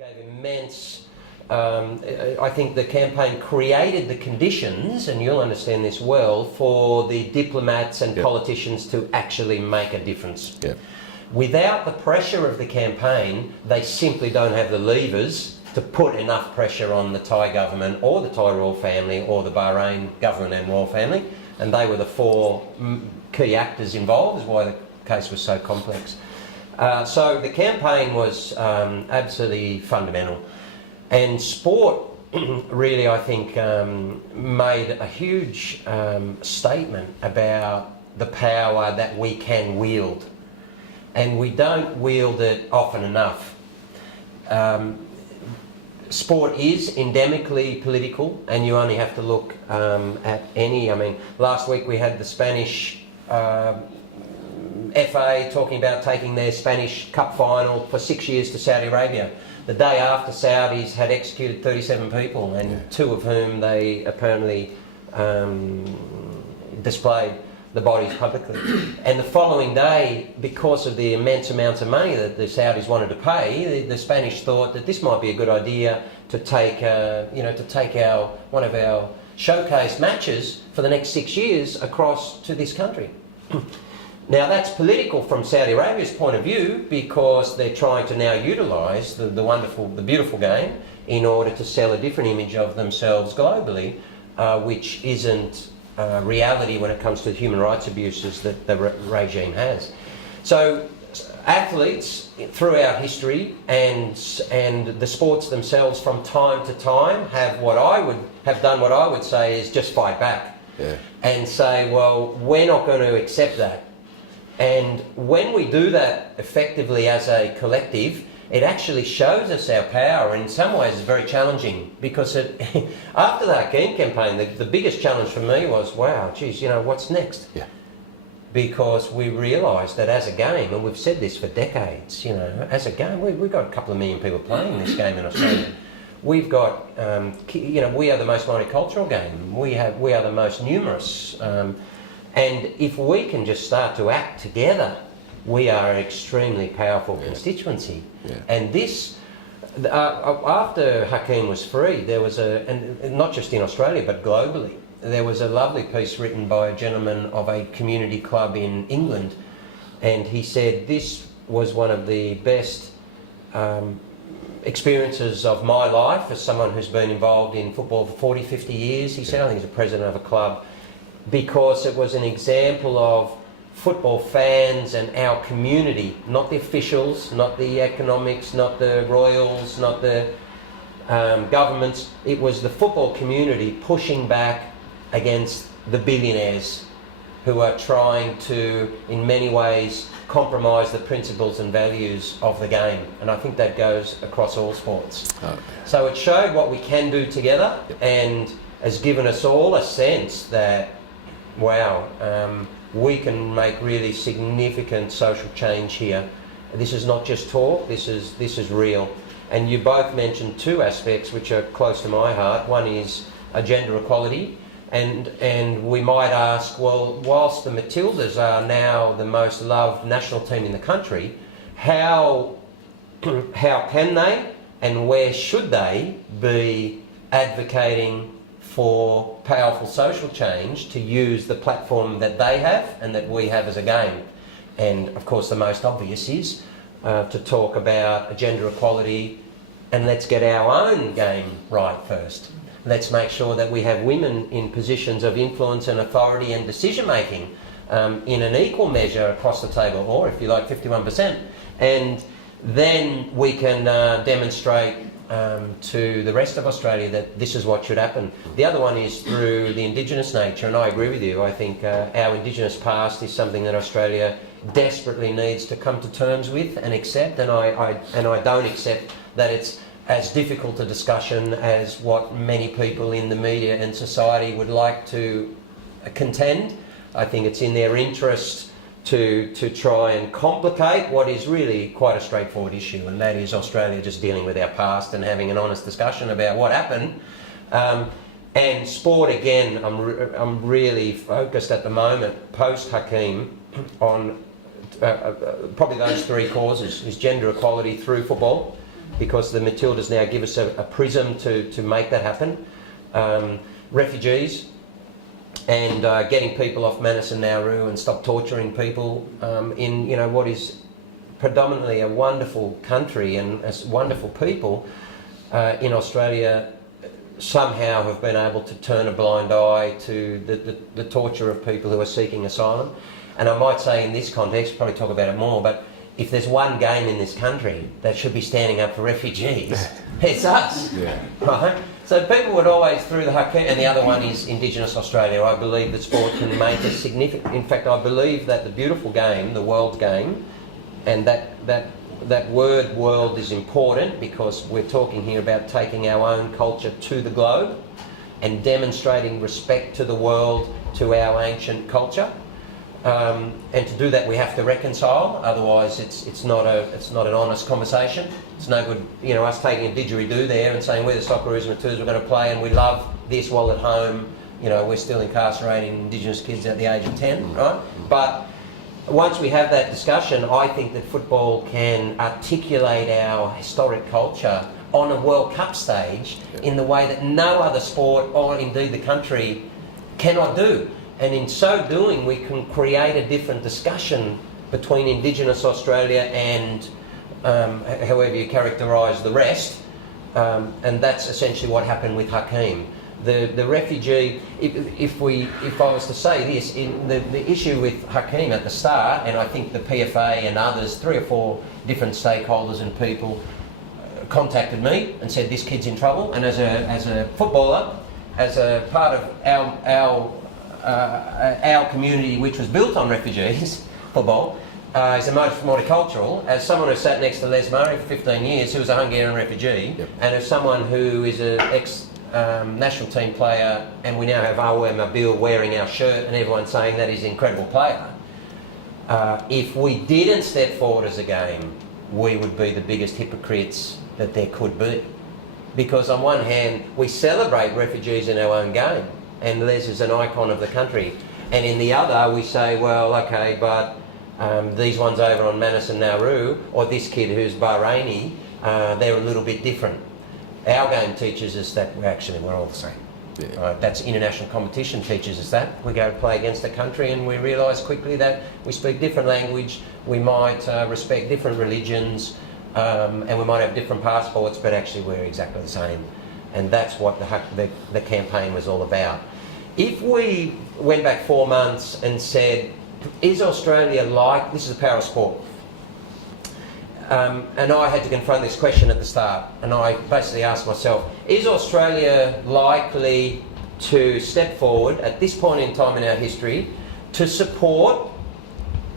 gave immense. I think the campaign created the conditions, and you'll understand this well, for the diplomats and politicians to actually make a difference. Without the pressure of the campaign, they simply don't have the levers to put enough pressure on the Thai government or the Thai royal family or the Bahrain government and royal family, and they were the four key actors involved, is why the case was so complex. So the campaign was absolutely fundamental. And sport really, I think, made a huge statement about the power that we can wield. And we don't wield it often enough. Sport is endemically political, and you only have to look at any. I mean, last week we had the Spanish FA talking about taking their Spanish Cup final for 6 years to Saudi Arabia. The day after, Saudis had executed 37 people, and two of whom they apparently displayed the bodies publicly. And the following day, because of the immense amounts of money that the Saudis wanted to pay, the Spanish thought that this might be a good idea to take, one of our showcase matches for the next 6 years across to this country. Now that's political from Saudi Arabia's point of view, because they're trying to now utilise the beautiful game in order to sell a different image of themselves globally, which isn't reality when it comes to human rights abuses that the regime has. So athletes throughout history and the sports themselves from time to time have done what I would say is just fight back and say, well, we're not going to accept that. And when we do that effectively as a collective, it actually shows us our power, and in some ways it's very challenging, because after the Hakeem campaign, the biggest challenge for me was, wow, geez, what's next? Because we realised that as a game, and we've said this for decades, as a game, we've got a couple of million people playing this game in Australia. We've got, we are the most multicultural game. We are the most numerous. And if we can just start to act together, we are an extremely powerful constituency. And this, after Hakeem was free, there was and not just in Australia but globally, there was a lovely piece written by a gentleman of a community club in England, and he said this was one of the best experiences of my life as someone who's been involved in football for 40, 50 years. He said, I think he's a president of a club, because it was an example of football fans and our community, not the officials, not the economics, not the royals, not the governments. It was the football community pushing back against the billionaires who are trying to, in many ways, compromise the principles and values of the game. And I think that goes across all sports. So it showed what we can do together, and has given us all a sense that, wow, we can make really significant social change here. This is not just talk, this is real. And you both mentioned two aspects which are close to my heart. One is gender equality, and we might ask, well, whilst the Matildas are now the most loved national team in the country, how can they and where should they be advocating for powerful social change to use the platform that they have and that we have as a game? And of course the most obvious is to talk about gender equality, and let's get our own game right first. Let's make sure that we have women in positions of influence and authority and decision making in an equal measure across the table, or if you like 51%. And then we can demonstrate to the rest of Australia that this is what should happen. The other one is through the Indigenous nature, and I agree with you. I think our Indigenous past is something that Australia desperately needs to come to terms with and accept, and I don't accept that it's as difficult a discussion as what many people in the media and society would like to contend. I think it's in their interest to try and complicate what is really quite a straightforward issue, and that is Australia just dealing with our past and having an honest discussion about what happened. And sport, again, I'm really focused at the moment, post-Hakeem, on probably those three causes: is gender equality through football, because the Matildas now give us a prism to make that happen. Refugees and getting people off Manus and Nauru and stop torturing people in what is predominantly a wonderful country and wonderful people in Australia somehow have been able to turn a blind eye to the torture of people who are seeking asylum. And I might say in this context, probably talk about it more, but if there's one game in this country that should be standing up for refugees, it's us, right? So people would always, through the Hakeem, and the other one is Indigenous Australia. I believe that sport can make a significant, in fact I believe that the beautiful game, the world game, and that word world is important because we're talking here about taking our own culture to the globe and demonstrating respect to the world, to our ancient culture. And to do that we have to reconcile, otherwise it's not an honest conversation. It's no good, us taking a didgeridoo there and saying we're the Socceroos and Matildas, we're going to play and we love this while at home, we're still incarcerating Indigenous kids at the age of 10, right? But once we have that discussion, I think that football can articulate our historic culture on a World Cup stage in the way that no other sport, or indeed the country, cannot do. And in so doing, we can create a different discussion between Indigenous Australia and however you characterise the rest. And that's essentially what happened with Hakeem. The refugee, if I was to say this, the issue with Hakeem at the start, and I think the PFA and others, 3 or 4 different stakeholders and people contacted me and said this kid's in trouble. And as a footballer, as a part of our community, which was built on refugees, football, is a multicultural. As someone who sat next to Les Murray for 15 years, who was a Hungarian refugee, and as someone who is an ex-national team player, and we now have Awer Mabil wearing our shirt and everyone saying that he's an incredible player, if we didn't step forward as a game, we would be the biggest hypocrites that there could be. Because on one hand, we celebrate refugees in our own game, and Les is an icon of the country. And in the other, we say, well, okay, but these ones over on Manus and Nauru, or this kid who's Bahraini, they're a little bit different. Our game teaches us that we're all the same. Yeah. That's international competition teaches us that. We go play against a country and we realise quickly that we speak different language, we might respect different religions, and we might have different passports, but actually we're exactly the same. And that's what the campaign was all about. If we went back 4 months and said, is Australia like, this is the power of sport, and I had to confront this question at the start, and I basically asked myself, is Australia likely to step forward at this point in time in our history to support,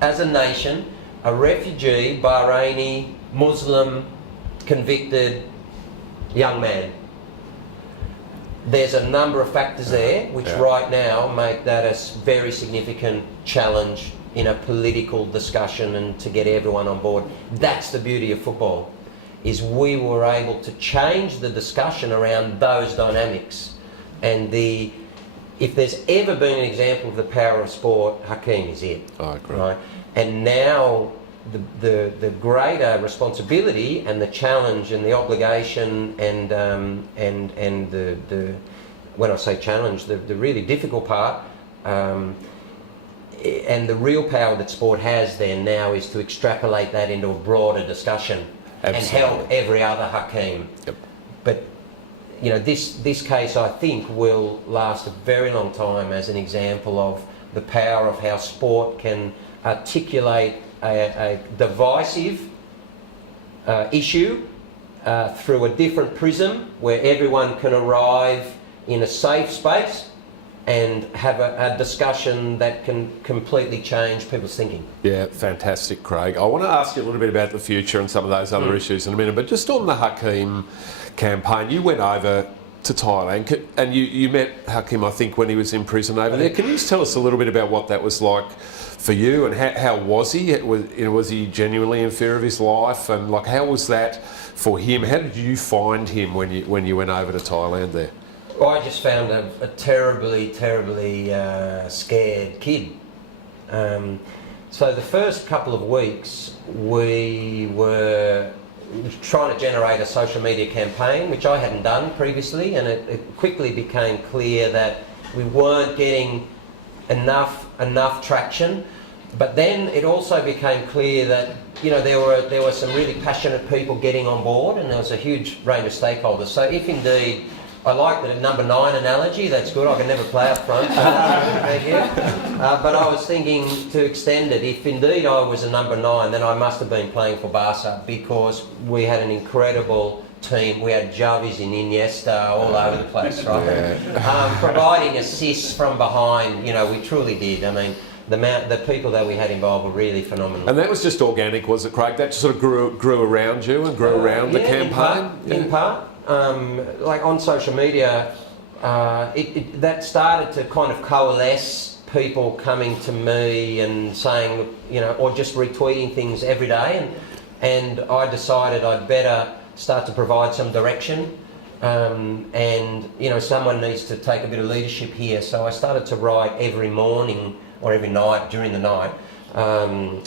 as a nation, a refugee, Bahraini, Muslim, convicted young man? There's a number of factors there which right now make that a very significant challenge in a political discussion and to get everyone on board. That's the beauty of football, is we were able to change the discussion around those dynamics. And if there's ever been an example of the power of sport, Hakeem is it. I agree. Right? And now the greater responsibility and the challenge and the obligation and the when I say challenge, the really difficult part and the real power that sport has then now is to extrapolate that into a broader discussion. Absolutely. And help every other Hakeem. Yep. But this case I think will last a very long time as an example of the power of how sport can articulate a divisive issue through a different prism where everyone can arrive in a safe space and have a discussion that can completely change people's thinking. Yeah, fantastic, Craig. I want to ask you a little bit about the future and some of those other issues in a minute, but just on the Hakeem campaign, you went over to Thailand and you met Hakeem, I think, when he was in prison over there. Can you just tell us a little bit about what that was like for you, and how was he? Was he genuinely in fear of his life, and like how was that for him? How did you find him when you went over to Thailand there? Well, I just found a terribly scared kid. So the first couple of weeks we were trying to generate a social media campaign, which I hadn't done previously, and it quickly became clear that we weren't getting enough traction. But then it also became clear that there were some really passionate people getting on board, and there was a huge range of stakeholders. So if indeed, I like the number 9 analogy, that's good, I can never play up front. Thank you. But I was thinking to extend it, if indeed I was a number 9, then I must have been playing for Barca, because we had an incredible team. We had Javis and Iniesta all over the place, right? Yeah. Providing assists from behind, we truly did. I mean, the people that we had involved were really phenomenal. And that was just organic, was it, Craig? That sort of grew around you and grew around the campaign? In part. Like on social media, that started to kind of coalesce, people coming to me and saying, or just retweeting things every day. And I decided I'd better start to provide some direction. And someone needs to take a bit of leadership here. So I started to write every morning or every night during the night, a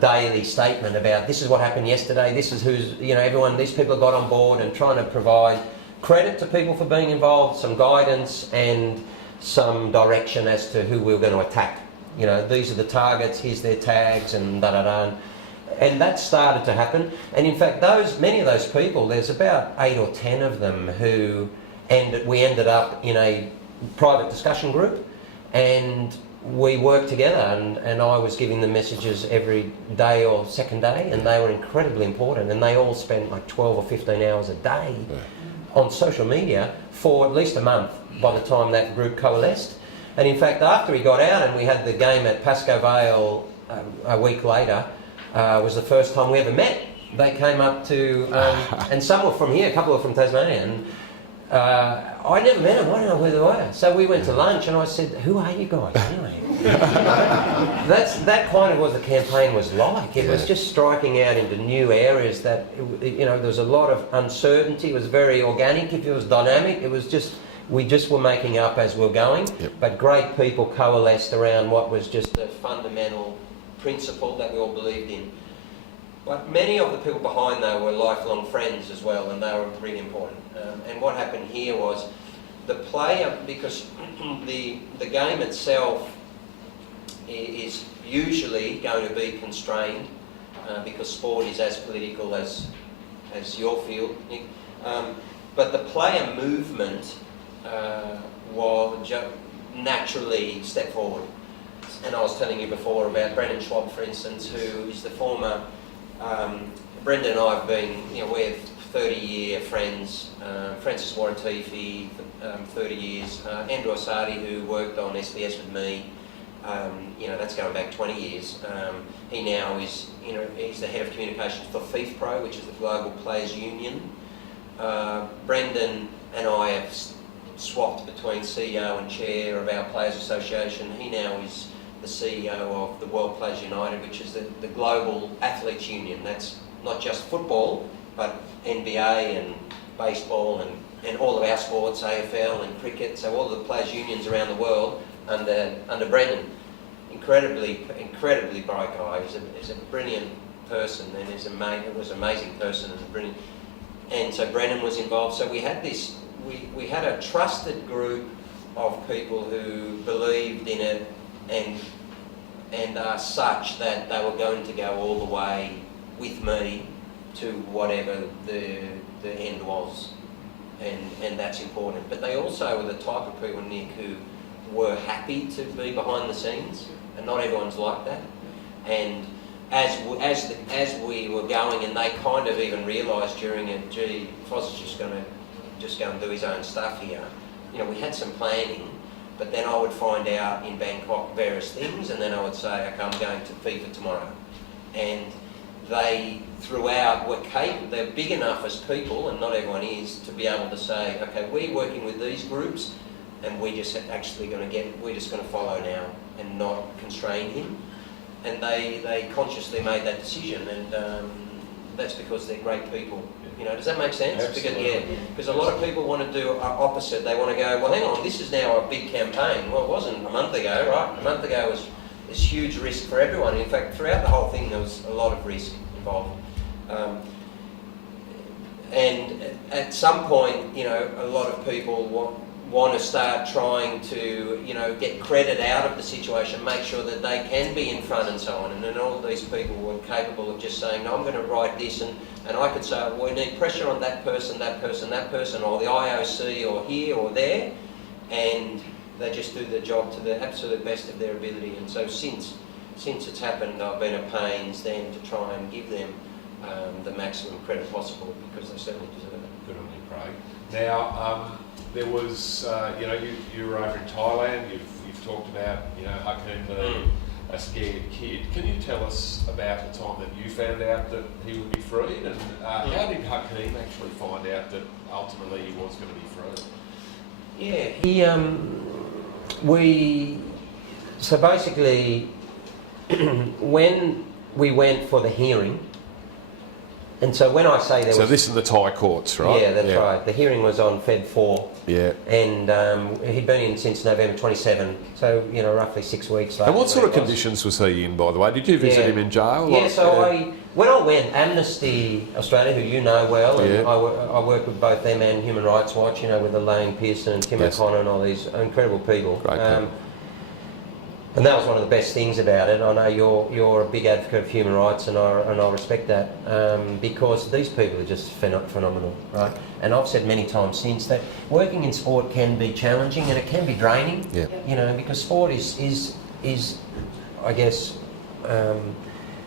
daily statement about this is what happened yesterday, this is who's, everyone, these people got on board, and trying to provide credit to people for being involved, some guidance and some direction as to who we were going to attack. These are the targets, here's their tags, and da-da-da. And that started to happen. And in fact, many of those people, there's about 8 or 10 of them we ended up in a private discussion group, and we worked together, and I was giving them messages every day or second day, and they were incredibly important, and they all spent like 12 or 15 hours a day on social media for at least a month by the time that group coalesced. And in fact, after he got out and we had the game at Pascoe Vale a week later, was the first time we ever met. They came up to, and some were from here, a couple were from Tasmania, and I never met them, I don't know who they were. So we went to lunch and I said, who are you guys anyway? That kind of what the campaign was like. It was just striking out into new areas that, there was a lot of uncertainty. It was very organic, it was dynamic. It was just, we just were making up as we were going. Yep. But great people coalesced around what was just a fundamental principle that we all believed in. But many of the people behind, though, were lifelong friends as well, and they were really important. And what happened here was the player, because the game itself is usually going to be constrained, because sport is as political as your field, Nick. But the player movement will naturally step forward. And I was telling you before about Brendan Schwab, for instance, who is the former... Brendan and I have been, we're 30-year friends. Francis Waratifi, 30 years. Andrew Asadi, who worked on SBS with me, that's going back 20 years. He now is, he's the head of communications for FIFPro, which is the Global Players Union. Brendan and I have swapped between CEO and chair of our Players Association. He now is the CEO of the World Players United, which is the global athletes union. That's not just football, but NBA and baseball and all of our sports, AFL and cricket. So all the players unions around the world under Brendan. Incredibly bright guy. He's a brilliant person, and was an amazing person and brilliant. And so Brendan was involved. So we had we had a trusted group of people who believed in it and are such that they were going to go all the way with me to whatever the end was, and that's important. But they also were the type of people, Nick, who were happy to be behind the scenes, and not everyone's like that. And as we were going, and they kind of even realised during it, gee, Foz is just going to go and do his own stuff here. We had some planning. But then I would find out in Bangkok various things, and then I would say, okay, I'm going to FIFA tomorrow. And they, throughout, were capable, they're big enough as people, and not everyone is, to be able to say, okay, we're working with these groups, and we're just going to follow now and not constrain him. And they consciously made that decision, and that's because they're great people. Does that make sense? Absolutely. Because a lot of people want to do opposite. They want to go, well, hang on, this is now a big campaign. Well, it wasn't a month ago, right? A month ago was this huge risk for everyone. In fact, throughout the whole thing, there was a lot of risk involved. And at some point, you know, a lot of people want to start trying to, you know, get credit out of the situation, make sure that they can be in front and so on. And then all of these people were capable of just saying, no, I'm going to write this, and I could say, well, we need pressure on that person, or the IOC, or here or there, and they just do their job to the absolute best of their ability. And so since it's happened, I've been at pains then to try and give them the maximum credit possible, because they certainly deserve it. Good on you, Craig. Now, there was, you know, you were over in Thailand. You've talked about, you know, Hakeem being a scared kid. Can you tell us about the time that you found out that he would be freed, and how did Hakeem actually find out that ultimately he was going to be freed? Yeah, so basically, when we went for the hearing, and so when I say there was... So this in the Thai courts, right? Yeah, that's right. The hearing was on Feb 4. Yeah. And he'd been in since November 27, so, you know, roughly 6 weeks later. And what sort of conditions was he in, by the way? Did you visit him in jail? Yeah, when I went, Amnesty Australia, who you know well, and I work with both them and Human Rights Watch, you know, with Elaine Pearson and Tim O'Connor and all these incredible people. Great people. And that was one of the best things about it. I know you're a big advocate of human rights, and I respect that, because these people are just phenomenal, right? And I've said many times since that working in sport can be challenging and it can be draining, you know, because sport is I guess,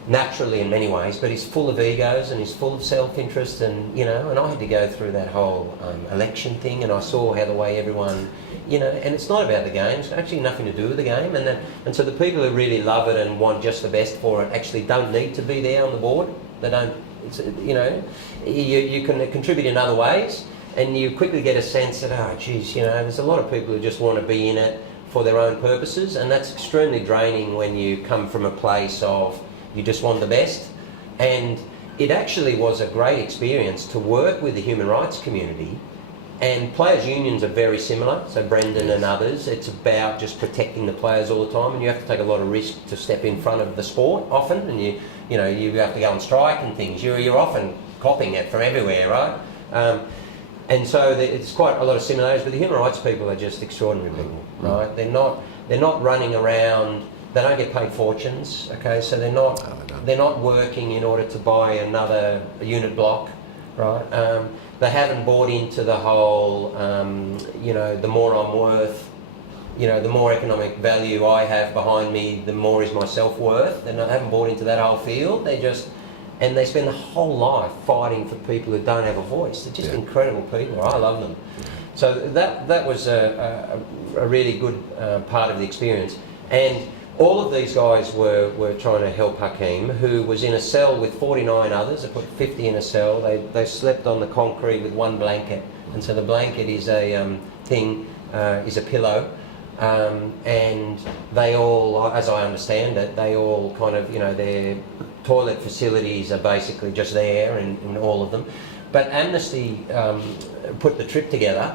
naturally in many ways, but is full of egos and is full of self-interest, and, you know, and I had to go through that whole election thing, and I saw how the way everyone, you know, and it's not about the game, it's actually nothing to do with the game, and so the people who really love it and want just the best for it actually don't need to be there on the board. They don't, it's, you know, you can contribute in other ways, and you quickly get a sense that, oh geez, you know, there's a lot of people who just want to be in it for their own purposes, and that's extremely draining when you come from a place of you just want the best. And it actually was a great experience to work with the human rights community, and players' unions are very similar, so Brendan and others, it's about just protecting the players all the time, and you have to take a lot of risk to step in front of the sport often, and you know, you have to go on strike and things, you're often copying it from everywhere, right? And so it's quite a lot of similarities, but the human rights people are just extraordinary people, right? They're not running around. They don't get paid fortunes, okay? So they're not working in order to buy another unit block, right? They haven't bought into the whole, you know, the more I'm worth, you know, the more economic value I have behind me, the more is my self-worth. They haven't bought into that whole field. And they spend the whole life fighting for people who don't have a voice. They're just incredible people. I love them. So that was a really good part of the experience. And all of these guys were trying to help Hakeem, who was in a cell with 49 others. They put 50 in a cell. They slept on the concrete with one blanket. And so the blanket is a is a pillow. And they all, as I understand it, they all kind of, you know, their toilet facilities are basically just there in all of them. But Amnesty put the trip together,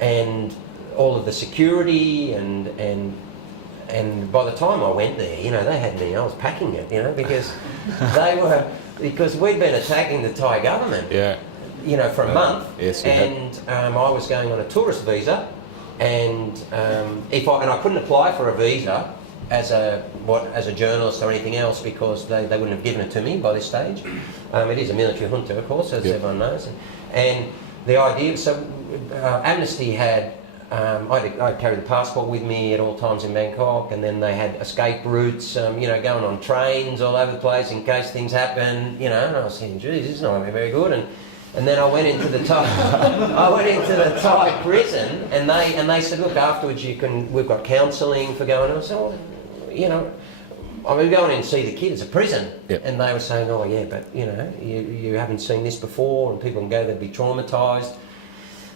and all of the security and by the time I went there, you know, they had me, I was packing it, you know, because because we'd been attacking the Thai government, you know, for a month, and I was going on a tourist visa, and I couldn't apply for a visa as a journalist or anything else, because they wouldn't have given it to me by this stage. It is a military junta, of course, as everyone knows, and the idea, so Amnesty had, I'd carry the passport with me at all times in Bangkok, and then they had escape routes, you know, going on trains all over the place in case things happen, you know, and I was thinking, geez, this is not going to be very good, and then I went into the Thai prison, and they said, look, afterwards we've got counselling for going on. So, well, you know, I mean, going in and see the kid, it's a prison, and they were saying, oh yeah, but you know, you haven't seen this before, and people can go there, be traumatised.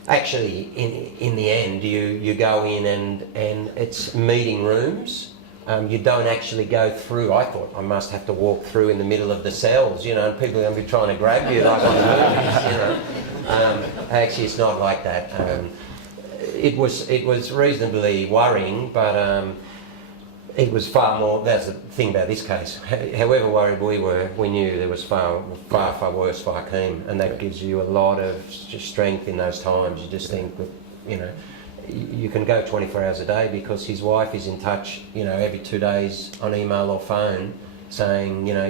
Actually, in the end, you go in and it's meeting rooms. You don't actually go through. I thought I must have to walk through in the middle of the cells, you know, and people are going to be trying to grab you like on the movies, you know. Actually, it's not like that. It was reasonably worrying, but it was far more. That's the thing about this case. However worried we were, we knew there was far worse for Hakeem, and that gives you a lot of strength in those times. You just think that, you know, you can go 24 hours a day because his wife is in touch, you know, every 2 days on email or phone, saying, you know,